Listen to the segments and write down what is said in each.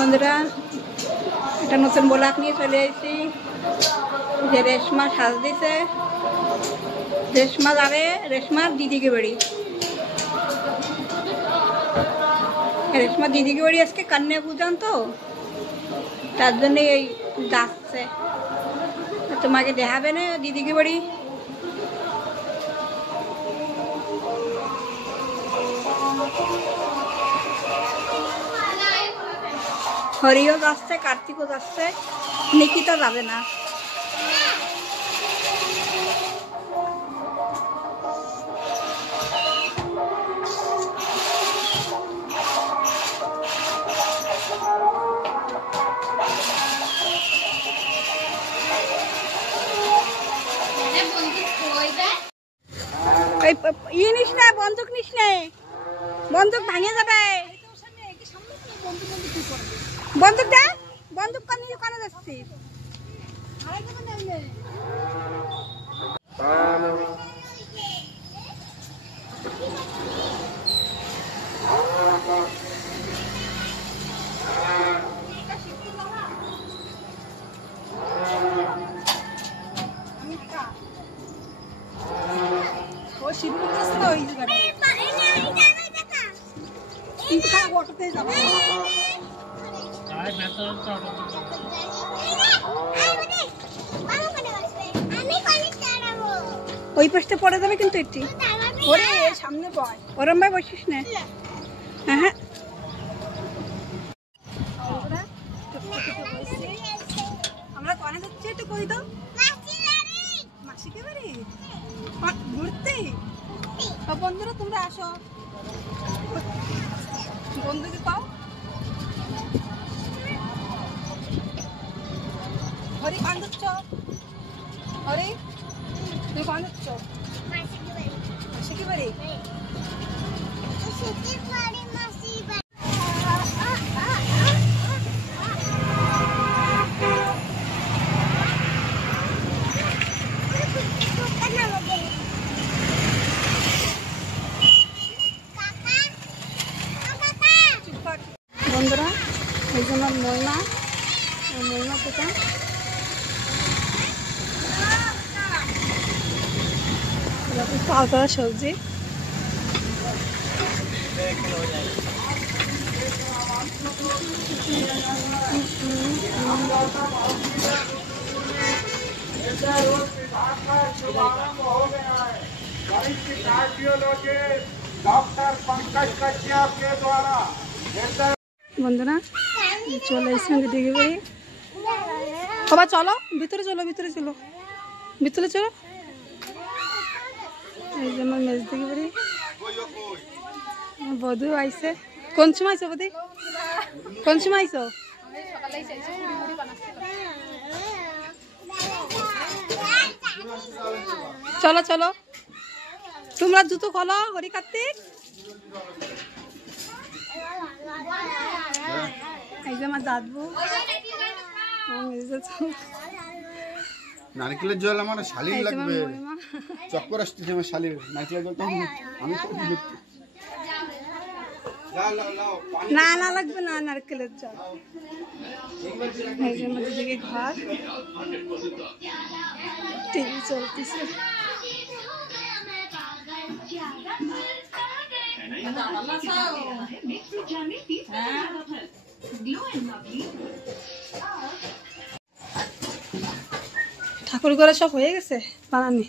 বন্ধুরা একটা নতুন ব্লগ নিয়ে চলে এসেছি। যে রেশমা সাজ দিছে, রেশমা যাবে রেশমার দিদিকে বাড়ি। রেশমার দিদিকে বাড়ি আজকে কন্যা পূজন, তো তার জন্য এই যাচ্ছে। তোমাকে দেখাবে না দিদিকে বাড়ি। হরিও যাচ্ছে, কার্তিকও যাচ্ছে, নিকিতা যাবে না। ইয়ে নিস না, বন্দুক নিস না, বন্দুক ভাঙে যাবে। বন্দুক দে, বন্দুক কানে কানে যাচ্ছি। ও শিবু যাচ্ছে না ওই জায়গায়। অটোতে যাবো। ওই পাশটা পড়ে যাবে কিন্তু একটি। ওরে সামনে বয়, ওরম ভাই বসিস না। হ্যাঁ আমরা কনে যাচ্ছি একটু কই দাও। মাসিকে বাড়ি ঘুরতে। বন্ধুরা তোমরা আসো, বন্ধুকে পাও। হরি কান যাচ্ছ? হরি তুমি কান যাচ্ছ? মাসিকে বাড়ি। বন্ধুরা এই জন্য ময়না, ময়না থেকে তাজা সবজি। বন্ধুরা চলে এসেছেন দিদিকে বাড়ি। বাবা চলো ভিতরে, চলো ভিতরে, চলো ভিতরে চলো। এই যে আমার মেজ দিকে বাড়ি। বধু আইসে। কোন সময় আইসো বধি? কোন সময় আইসো? চলো চলো তোমরা জুতো খোলো। হরি কার্তিক এই যে আমার দাদবু নারকেলের জল আমার শালির লাগবে। চক্কর আসতেছে আমার শালির। নারকেলের জল আমি না না লাগবে না নারকেলের জল। এই যে আমাদের দিকে ঘর, টিভি চলতেছে। ঠাকুর ঘরে সব হয়ে গেছে বানানি।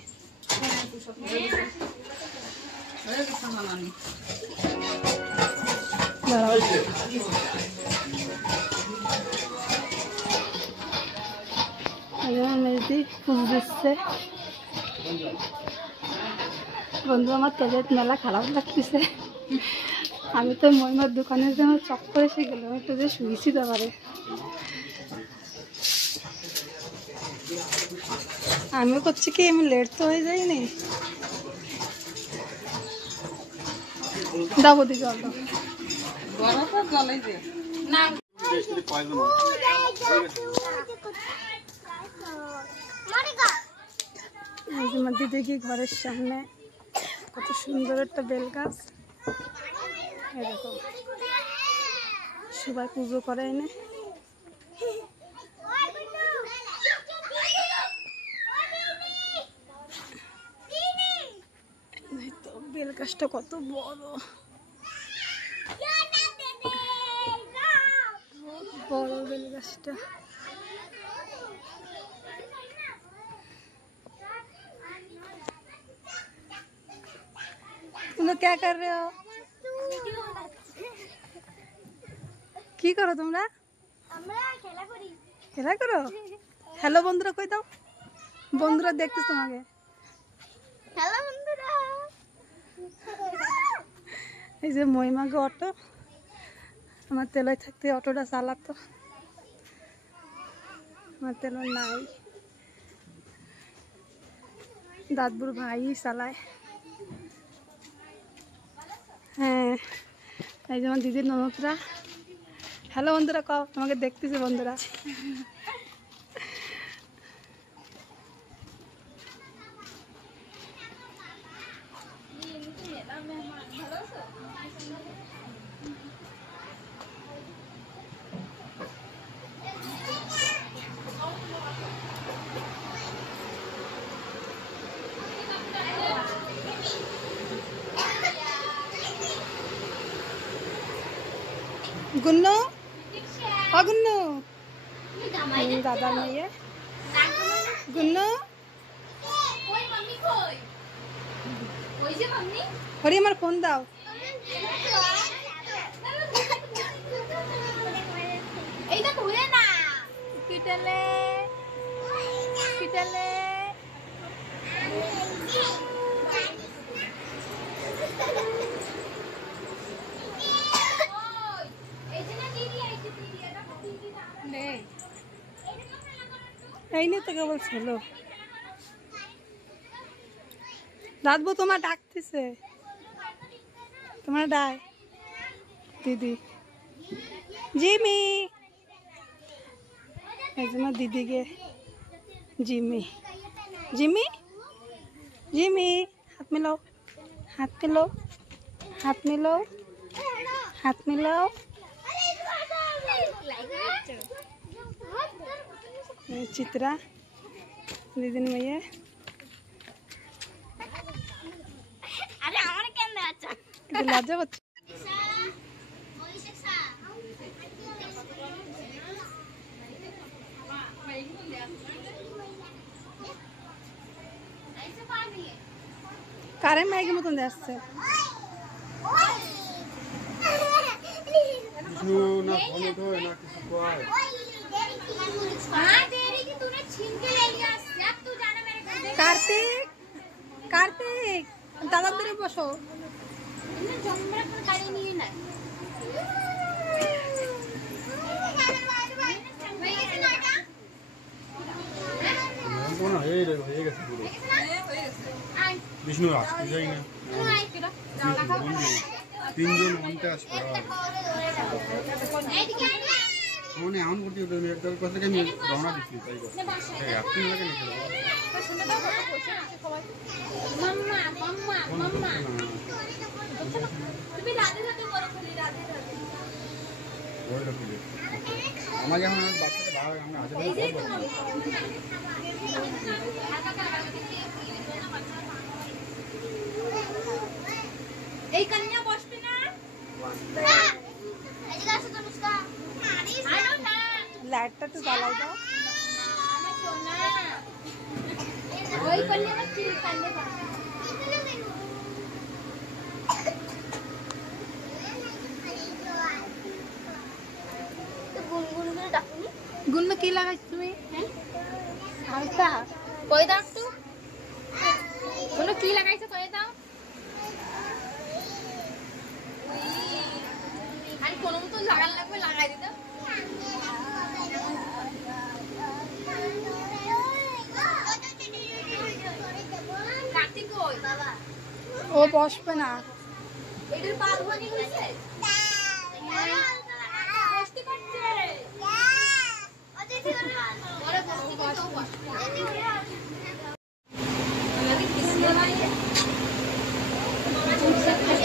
বন্ধু আমার তবিয়ত মেলা খারাপ লাগতেছে। আমি তো মহিমার দোকানের জন্য চক্কর এসে গেলাম, একটু যে শুয়েছি তারপরে। আমিও করছি কি, আমি লেট তো হয়ে যাইনি। দাবো দি জল দাও। দিদি ঘরের সামনে কত সুন্দর একটা বেল গাছ। এই দেখো সবাই পুজো করে এনে। বেল গাছটা কত বড়, বড় বেল গাছটা। तुम लोग क्या कर रहे हो? কি করো তোমরা? খেলা করো। হ্যালো বন্ধুরা কই দাও, বন্ধুরা দেখতেছ তোমাকে। হ্যালো বন্ধুরা, এই যে মহিমাকে অটো, আমার তেলই থাকতে অটোটা চালাতো, আমার তেল নাই, দাদবুর ভাই চালায়। হ্যাঁ, এই যে আমার দিদির ননদরা। হ্যালো বন্ধুরা কও, তোমাকে দেখতেছে বন্ধুরা। গুন্নু, ও গুন্নু, দাদার মেয়ে গুন্নু। হরি আমার ফোন দাও। এইটা ঘুরে না পিটালে পিটালে। এই নিয়ে তো কেবল ছিল। দাদবু তোমার ডাকতেছে, তোমার ডাক দিদি জিমি। এই যে আমার দিদিকে জিমি, জিমি জিমি, হাত মিলাও, হাত মিলাও, হাত মিলাও, হাত মিলাও। চিত্রা দিদির মেয়ে। আরে আমার কেন আচ্ছা লজ্জা করছে। কারে ম্যাগি মতন আসছে। কার্তিক, কার্তিক তাড়াতাড়ি বসো। বিষ্ণু আসতে যাই না, তিনজন আনতে আসবে মনে এমন করতে একদল কথা থেকে আমি রওনা দিচ্ছি, তাই আপনি লাগে নিতে আমার যেমন বাচ্চাটা ভালো আমরা আজ এই কন্যা বসবে না, এদিকে আসো তো মুস্কা। আনো না, লাইটটা তো জ্বালাই দাও। আমার সোনা ওই কন্যা না, ঠিক কন্যা বসবে। তো গুনগুন করে ডাকুনি। গুন্নু কি লাগাইছ তুমি? হালকা কই দাও একটু, গুনু কি লাগাইছো কই দাও। আর কোন মতন লাগাল লাগবে লাগাই দিতে। কার্তিক কই বাবা, ও বসবে না। এটার পা ধোয়ানি হয়েছে, বসতে পারছে অতিথি করে বড় বসতে তো বসবে আমাদের কিসে ভাই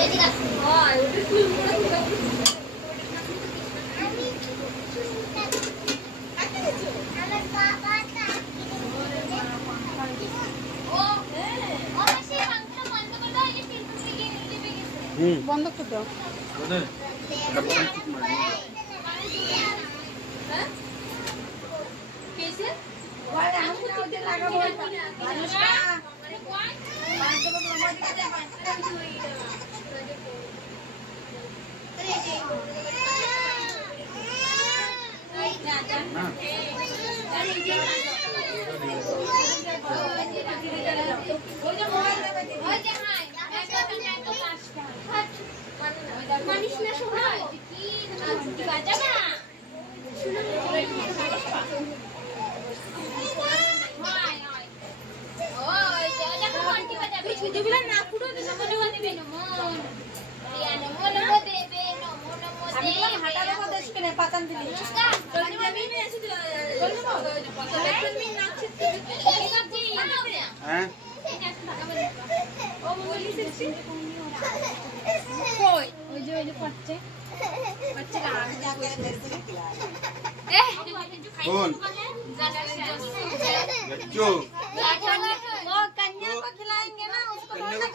এদিকে আসো। হয় ওটা ফুল বন্ধ করে দাও।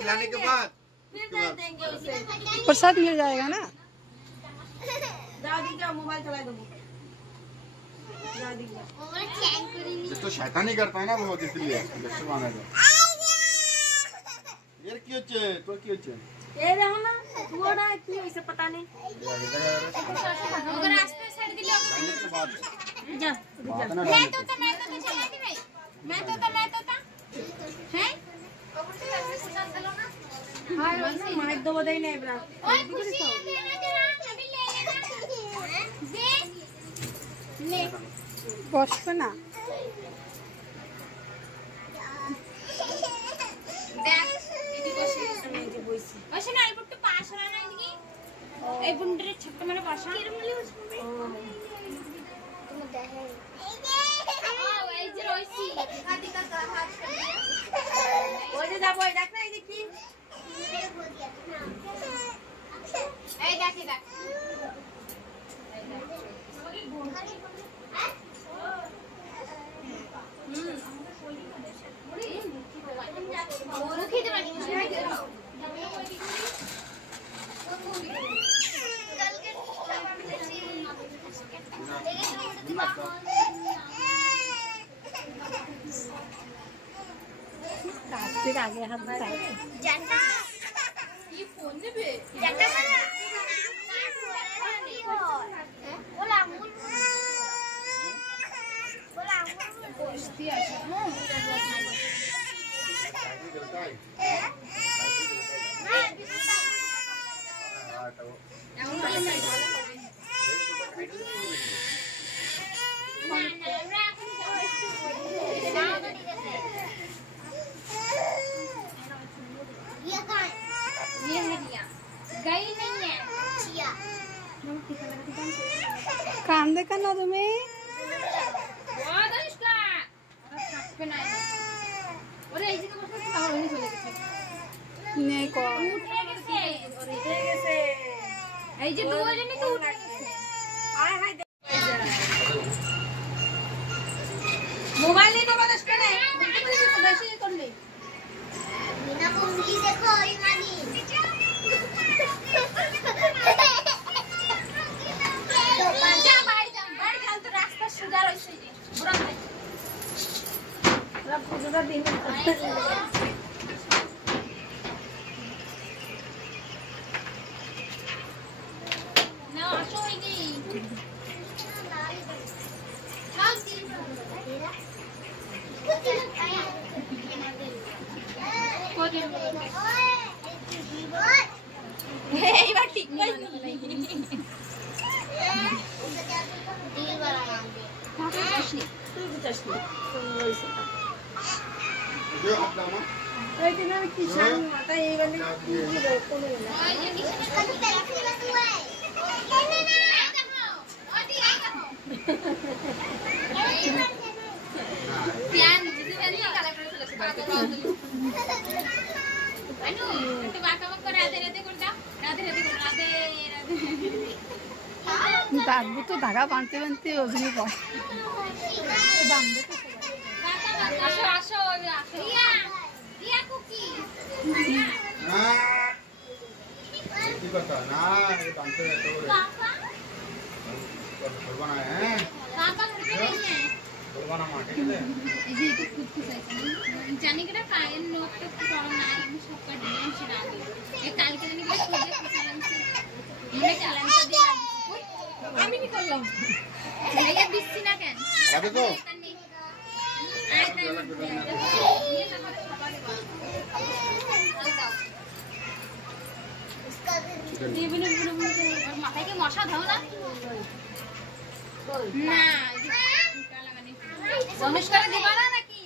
खिलाने के बाद प्रसाद मिल जाएगा ना। मोबाइल चला दो। तो शैतानी करता है ना बहुत, इसलिए जैसे मांगा जाए यार क्यों चे तो क्यों चे ये रहो ना वो ना क्यों इसे पता नहीं अगर रास्ते साइड दिले जा मैं तो चला नहीं भाई मैं तो हैं हां ना माइक दो बधाई नहीं ब्रा ओए खुशी देना जरा अभी ले लेना दे ले বসবে না। দেখ দিদি বসে বসে না একটু পাশ হলা না এদিকে এই বুন্ডের ছোট মানে বসা কিরম লি বসবে তুমি দেখে এই যে রইছি হাতি কাকা হাত ওই যে যাব ওই দেখ না এই যে কি এই দেখি দেখ মুখে দেবা কাছে আগে হাত দাও। জানটা কি ফোন নেবে জানটা না ওলা আমুল বসতি আছে गई नहीं है কান্দে কেন তুমি? बहुत अनुष्का থাকবে না ওরে এই যে বসে তাহলে উনি চলে গেছে নেই কো উঠে গেছে উঠে গেছে এই যে দুজনে তো উঠে গেছে আয় হায় मोबाइल नहीं तो बदस करे तो वैसे ही कर ले बिना उंगली देखो ईमानी जा बाहर जा तो रास्ता सुधार होइছে যে বুড়া ভাই रब पूरा दिन না আসো হইনি থাক দিন এইবার ঠিক করে तू बुझास नहीं वैसे जो आप दामा ওই দিন আমি কি জানি মাথা এই বলে কোন না দাদু তো ধাগা বাঁধতে বাঁধতে ওজনে পড়ে। আসো আসো আসো রিয়া রিয়া কুকি কি কথা না এই বানতে এত করে বলবা না হ্যাঁ কাকা ঘুরতে গেছে বলবা না মা ঠিক আছে এই যে একটু খুব খুশি আছে জানি কিনা পায়ের নখটা একটু বড় না আমি সব কাট দিলাম সেটা আগে এই কালকে জানি কিনা খুঁজে খুঁজলাম মনে ক্যালেন্ডার দিয়ে আমি কি করলাম ভাইয়া দিচ্ছি না কেন আগে তো মাথায় কি মশা ধাও না না অনুষ্কারে দিবা না নাকি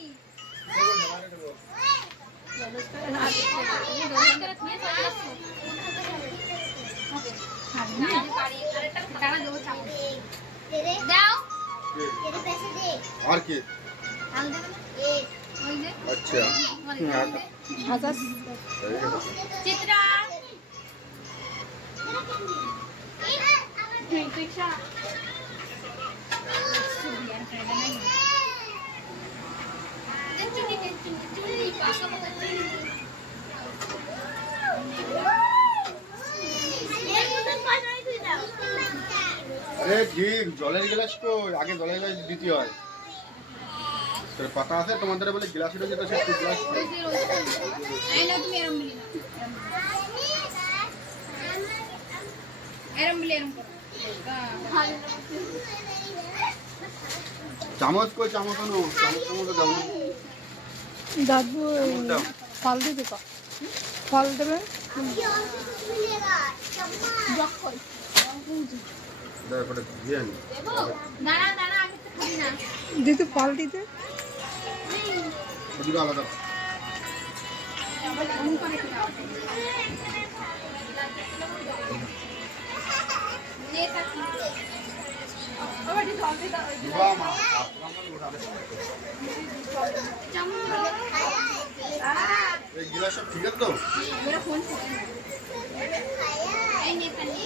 দাও और की अच्छा চিত্রা अरे ठीक জলের গ্লাস কো আগে জলের গ্লাস দিতে হয় তোর পাতা আছে তোমাদের বলে গ্লাস এটা যেটা সে গ্লাস এই না তুমি এরম বলি এরম চামচ কই চামচ আনো চামচ দাও না দাদু ফল দিয়ে দেবো ফল দেবে দেখো দিয়ে নি দাঁড়া দাঁড়া আমি তো খাবি না দিদি ফল দিতে ওদিকে আলাদা বাবা মা এই গ্লাস সব ঠিক আছে তো मेरा फोन এই নে পানি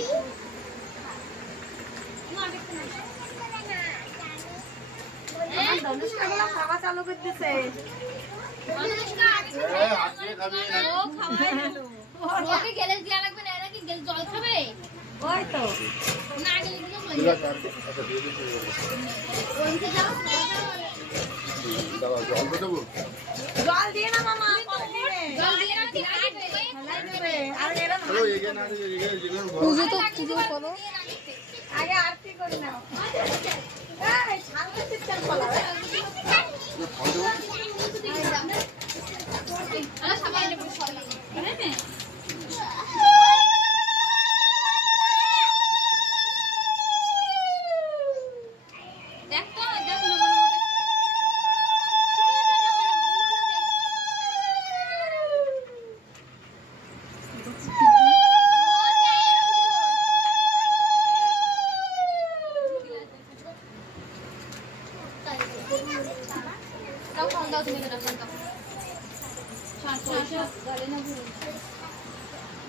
ধনুষকা গুলো খাওয়া চালু করে দিছে অনুষ্কা এ হাত দিয়ে খাবে না ও খাওয়াই দিলো ওকে গ্যাস দিয়া লাগবে না নাকি জল খাবে ওই তো না গেলে দিলো গ্লাস আচ্ছা দিয়ে দিতে ওইতে যাও দাও জল দেবো জল দিয়ে না মামা ফল দিবে জল দিয়ে না ঠিক আছে দেবে আর এরা চলো এগিয়ে না এগিয়ে পুজো তো পুজো করো আগে আরতি করে নাও এই সামনে চিৎকার করো আরে সবাই এনে বসে সবাই আরে নে দেখ তো দেখ দাও তুমি দাও দাও শান্ত গলে না ভুল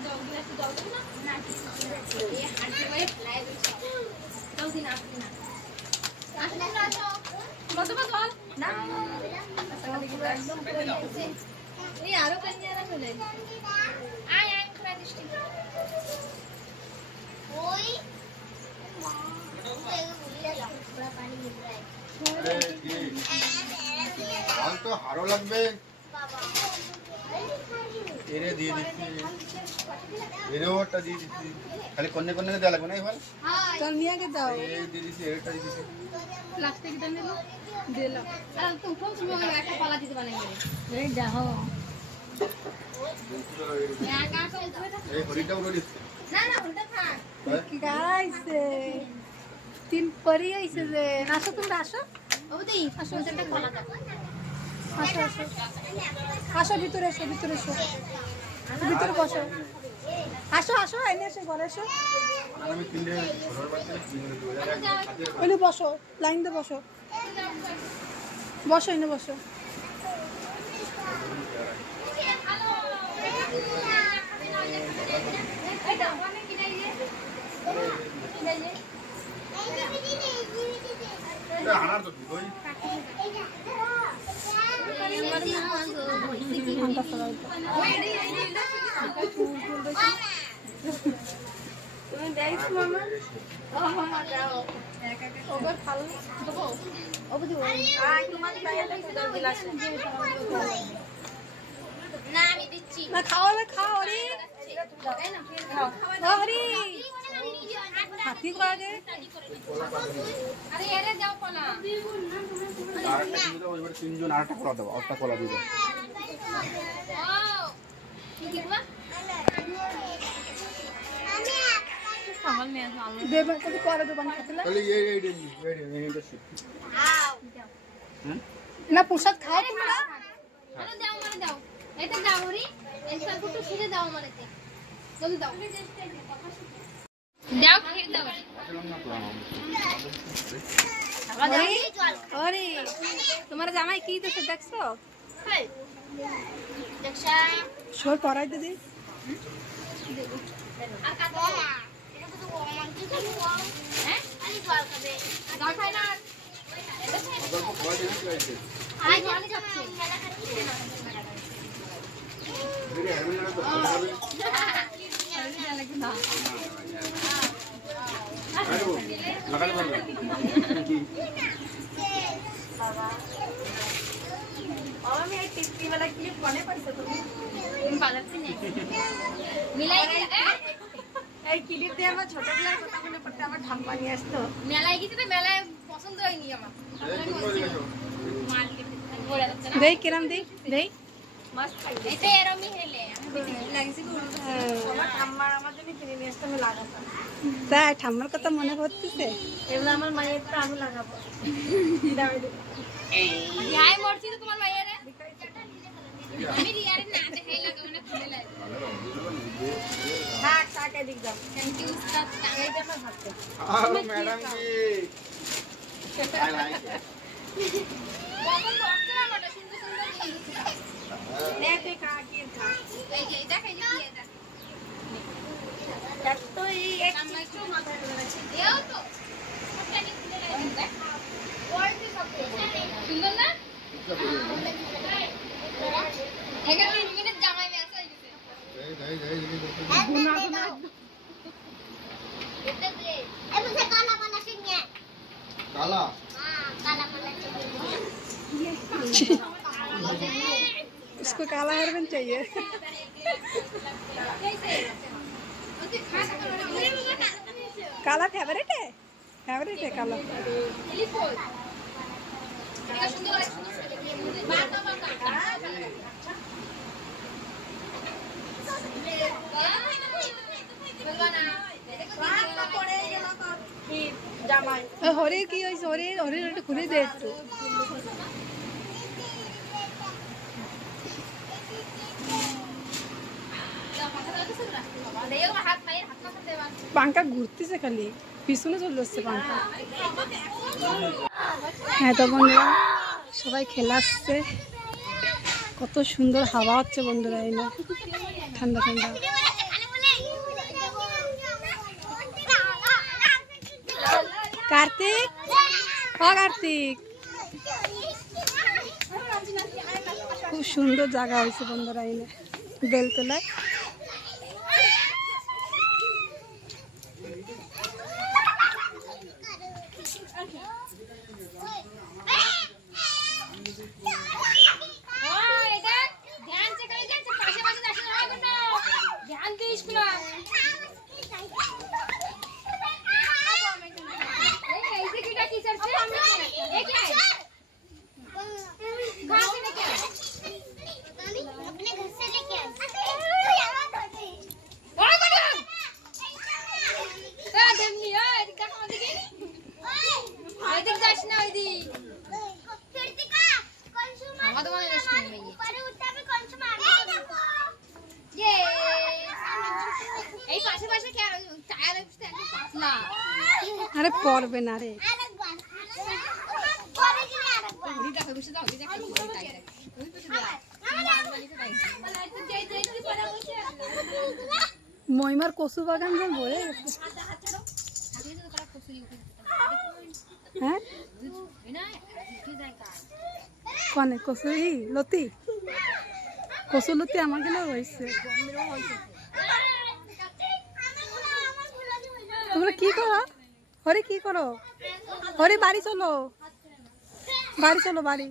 দাও গ্লাস দাও না না এই হাঁটতে পারে ফ্লাই দিছো দাও দিন আপনি না আসলে না আসো কত কত না একদম এই আরো কন্যারা চলে আয় আয় খরা দৃষ্টি ওই পানি মিল रहा है জল তো হারো লাগবে এরে দিয়ে দিচ্ছি এরে ওটা দিয়ে দিচ্ছি খালি কন্যা কন্যাকে দেওয়া লাগবে না এবার हां চল নিয়ে গে দাও এই দিয়ে দিচ্ছি এটা দিয়ে দিচ্ছি প্লাস্টিক দাম দেবো দিলাম আর তুমি কোন সময় একটা কলা দিতে বানাই গেলে এই দেখো একা চলতে হবে এই হরিটা উড়ে দিচ্ছি না না উল্টা থাক কি গাইছে তিন পরি আইছে যে আসো তোমরা আসো ওদি আসো একটা কলা দাও আসো আসো আসো ভিতরে এসো ভিতরে এসো ভিতরে বসো আসো আসো এনে এসে ঘরে এসো আর আমি কিনলে ছোটর বাচ্চা কিনে দেবো হাতের এনে বসো লাইন দিয়ে বসো বসো এনে বসো এই দাও আমি কিনাই দিয়ে কিনাই দিয়ে হানার তো ওই ঘন্টা সবাই ওগর খালো দেবো ও বুঝি না আমি দিচ্ছি না খাওয়াবে খাও রে হরি হাতি করা দে আরে এরে দাও কলা আরেকটা দিয়ে দাও, এবার 3 জন আরেকটা কলা দাও, একটা কলা দিয়ে দাও। ও কি দিবা দেবে কত পরে দোকান খাতলে তাহলে এইটা শিখ। না প্রসাদ খাও তোমরা আরে দাও মানে দাও এটা দাও হরি এটা একটু সুদে দাও মানে জলদি দাও দাও খেয়ে দাও আসলাম না তো হরি তোমার জামাই কি দিছে দেখছো দেখছা সর পরাই দিদি আর কাটো এটা তো রোমান্টিক হ্যাঁ আরে জল খাবে জল খাই না গল্প খাওয়া দিন কি হইছে? আই জল খাচ্ছে ভিডিও হেভি না তো ভালো হবে। আরে ও, লাগাতে পারবে কি? মিলাই এই ক্লিপ দিয়ে আমার ছোটবেলার কথা মনে পড়তে আমার ঠাম্মা নিয়ে আসতো মেলায় গেছি তো মেলায় পছন্দ হয়নি আমার এই তুমি করে গেছো। মার্কেটে ঘোরা যাচ্ছে না দেই কিরাম দেই দেই এটা এরমই হেলে আমার ঠাম্মার আমার জন্য কিনে নিয়ে আসতে আমি লাগাতাম তাই ঠাম্মার কথা মনে পড়তেছে এগুলো আমার মায়ের তো আমি লাগাবো রিহাই মরছি তো তোমার ভাইয়ের আমি রিয়ারে না দেখাই লাগাবো না খুলে লাগে থাক থাক এদিক যাও থ্যাংক ইউ উস্তাদ এইটা আমার ভাবতে আরে ম্যাডাম কি আই লাইক ইট। কখন বক্সে আমাটা সুন্দর সুন্দর নে তুই খা কি খা এই যে দেখাই যে দিয়ে দেখ এত এই এক আমরা একটু মাথা ধরে আছে দেও তো সবটা কি খুলে লাগে দেখ কোয়ালিটি সব সুন্দর না এখানে 3 মিনিট জামাই ম্যাচ হয়ে গেছে গুনা গুনা এটা দে এই মুঝে কালা কালা সিংহে কালা কালা কালা उसको काला हेयर बैंड चाहिए काला फेवरेट है काला হরে কি হয়েছে হরে হরে একটু খুলে দে একটু পাঙ্কা ঘুরতেছে খালি পিছনে চলে যাচ্ছে পাঙ্কা হ্যাঁ তো বন্ধুরা সবাই খেলা আসছে কত সুন্দর হাওয়া হচ্ছে বন্ধুরা এনে ঠান্ডা ঠান্ডা কার্তিক কার্তিক খুব সুন্দর জায়গা হয়েছে বন্ধুরা এনে বেলতলায় আরে পড়বে না রে মহিমার কচু বাগান যে ভরে গেছে হ্যাঁ কনে কচু লতি কচু লতি আমার গেলেও হয়েছে তোমরা কি করো? হরে কি করো? হরে বাড়ি চলো, বাড়ি চলো, বাড়ি।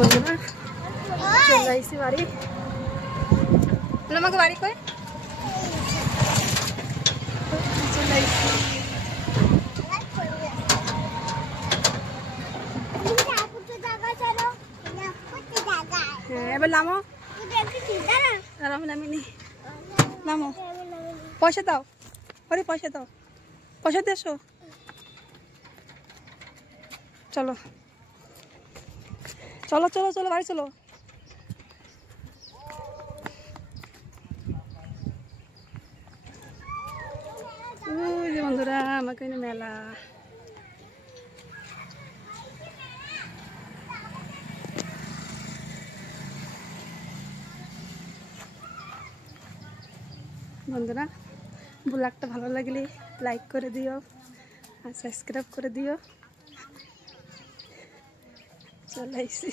বন্ধুরা চলে আইসি বাড়ি। আমাকে বাড়ি কই চলে আইসি। হ্যাঁ, এবার নামো, নামিনি, নামো। পয়সা দাও, ওরে পয়সা দাও, পয়সা দিয়ে এসো। চলো চলো চলো চলো, বাড়ি চলো। বন্ধুরা আমাকে মেলা, বন্ধুরা ব্লগটা ভালো লাগলে লাইক করে দিও আর সাবস্ক্রাইব করে দিও। চলে আইসি।